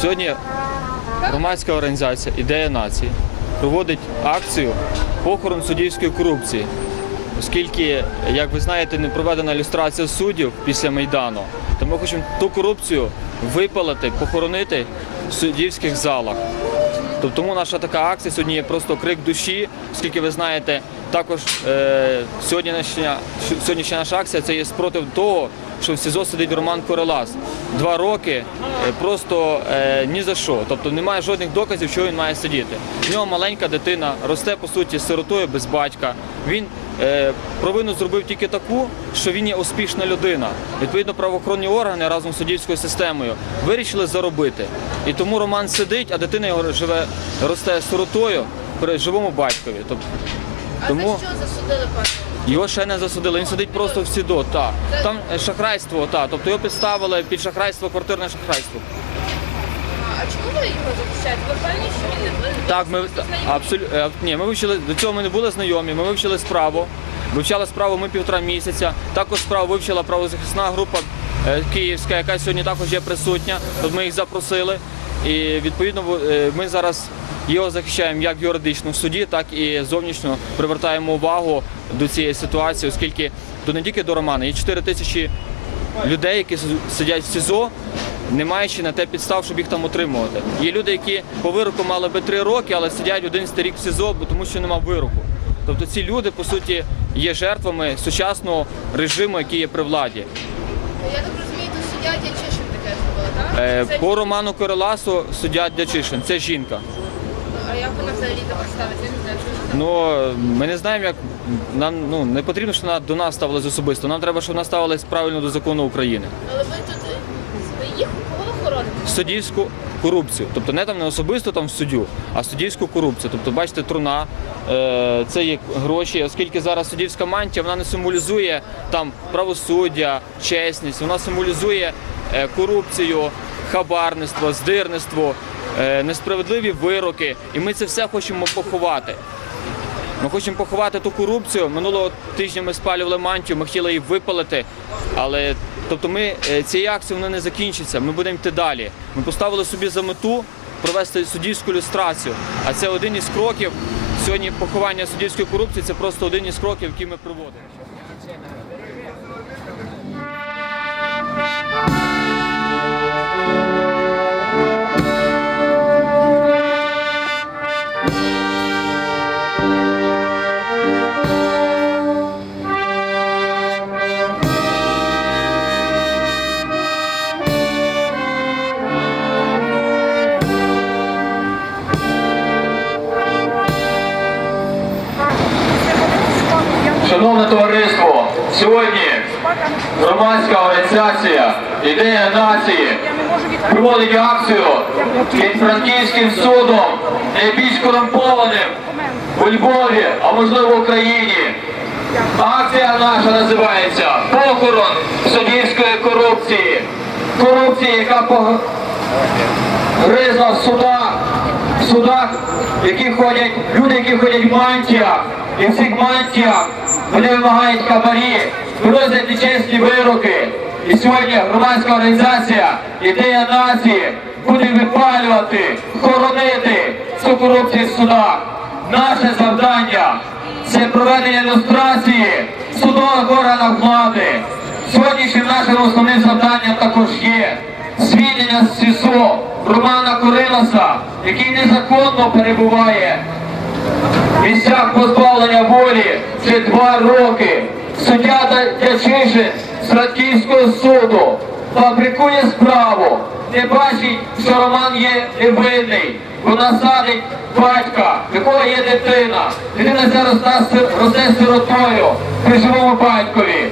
Сьогодні громадська організація Ідея нації проводить акцію похорон суддівської корупції, оскільки, як ви знаєте, не проведена ілюстрація суддів після Майдану, то ми хочемо ту корупцію випалити, похоронити в суддівських залах. Тобто тому наша така акція сьогодні є просто крик душі, оскільки ви знаєте, також е, сьогоднішня, сьогоднішня наша акція це є спротив того, що в СІЗО сидить Роман Корелас. Два роки е, просто е, ні за що. Тобто немає жодних доказів, що він має сидіти. В нього маленька дитина, росте по суті сиротою без батька. Він провину зробив тільки таку, що він є успішна людина. Відповідно, правоохоронні органи разом з суддівською системою вирішили заробити. І тому Роман сидить, а дитина його живе, росте сиротою при живому батькові. Тобто, А тому за що засудили пана? його ще не засудили. Він сидить просто в СІДО. Та. Там е, шахрайство, та. тобто його підставили під шахрайство, квартирне шахрайство. А чому ви його захищаєте? Ви впевнені, що він не винен? Так, ми абсолютно ні, ми вивчили до цього. Ми не були знайомі. Ми вивчили справу. Вивчали справу ми півтора місяця. Також справу вивчила правозахисна група е, київська, яка сьогодні також є присутня. Тут ми їх запросили. І відповідно е, ми зараз його захищаємо як юридично в суді, так і зовнішньо привертаємо увагу до цієї ситуації, оскільки до не тільки до Романа є 4 тисячі людей, які сидять в СІЗО, не маючи на те підстав, щоб їх там утримувати. Є люди, які по вироку мали би 3 роки, але сидять 11 рік в СІЗО, тому що немає вироку. Тобто ці люди, по суті, є жертвами сучасного режиму, який є при владі. Я так розумію, то суддя Дячишин таке зробила, так? Е, По Роману Кореласу суддя Дячишин, це жінка. А як вона взагалі до вас ставиться? Не знаю, що Ну ми не знаємо, як нам ну не потрібно, щоб вона до нас ставилась особисто. Нам треба, щоб вона ставилась правильно до закону України. Але ви тут е, їх кого охороните? суддівську корупцію. Тобто не там не особисто там в суддю, а суддівську корупцію. Тобто, бачите, труна, е, це є гроші, оскільки зараз суддівська мантія вона не символізує там правосуддя, чесність, вона символізує е, корупцію, хабарництво, здирництво, е, несправедливі вироки. І ми це все хочемо поховати. Ми хочемо поховати ту корупцію. Минулого тижня ми спалювали мантію, ми хотіли її випалити. Але тобто ми е, цією акцією воно не закінчиться. Ми будемо йти далі. Ми поставили собі за мету провести суддівську люстрацію. А це один із кроків. Сьогодні поховання суддівської корупції це просто один із кроків, які ми проводимо. Шановне товариство, сьогодні громадська організація Ідея нації проводить акцію під Франківським судом, найбільш корумпованим у Львові, а можливо в Україні. Акція наша називається Похорон суддівської корупції. Корупції, яка погризла в судах, в судах, які ходять люди, які ходять в мантіях, і в цих мантіях вони вимагають хабарі, просять нечесні вироки. І сьогодні громадська організація Ідея нації буде випалювати, хоронити цю корупцію в судах. Наше завдання це проведення ілюстрації в судових органах влади. Сьогоднішнім нашим основним завданням також є звільнення з СІЗО Романа Кориласа, який незаконно перебуває місцях позбавлення волі це два роки. Суддя Дячишин з Радківського суду фабрикує справу, не бачить, що Роман є невинний. Вона садить батька, в якого є дитина. Дитина зараз росте сиротою при живому батькові.